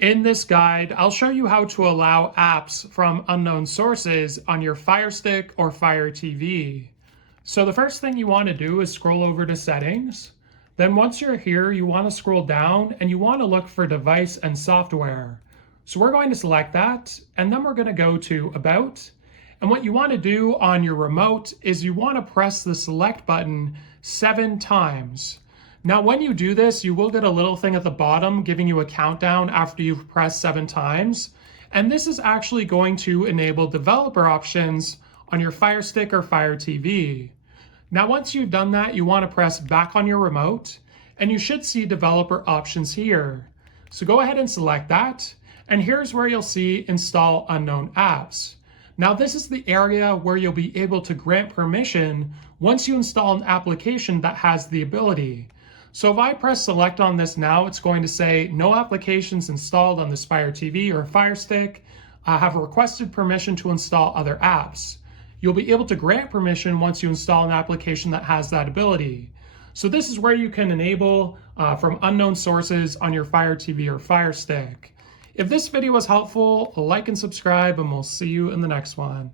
In this guide, I'll show you how to allow apps from unknown sources on your Firestick or Fire TV. So the first thing you want to do is scroll over to Settings. Then once you're here, you want to scroll down and you want to look for Device and Software. So we're going to select that, and then we're going to go to About. And what you want to do on your remote is you want to press the select button 7 times. Now, when you do this, you will get a little thing at the bottom giving you a countdown after you've pressed 7 times. And this is actually going to enable developer options on your Fire Stick or Fire TV. Now, once you've done that, you want to press back on your remote, and you should see developer options here. So go ahead and select that. And here's where you'll see install unknown apps. Now, this is the area where you'll be able to grant permission once you install an application that has the ability. So if I press select on this now, it's going to say no applications installed on this Fire TV or Fire Stick. Have requested permission to install other apps. You'll be able to grant permission once you install an application that has that ability. So this is where you can enable from unknown sources on your Fire TV or Fire Stick. If this video was helpful, like and subscribe, and we'll see you in the next one.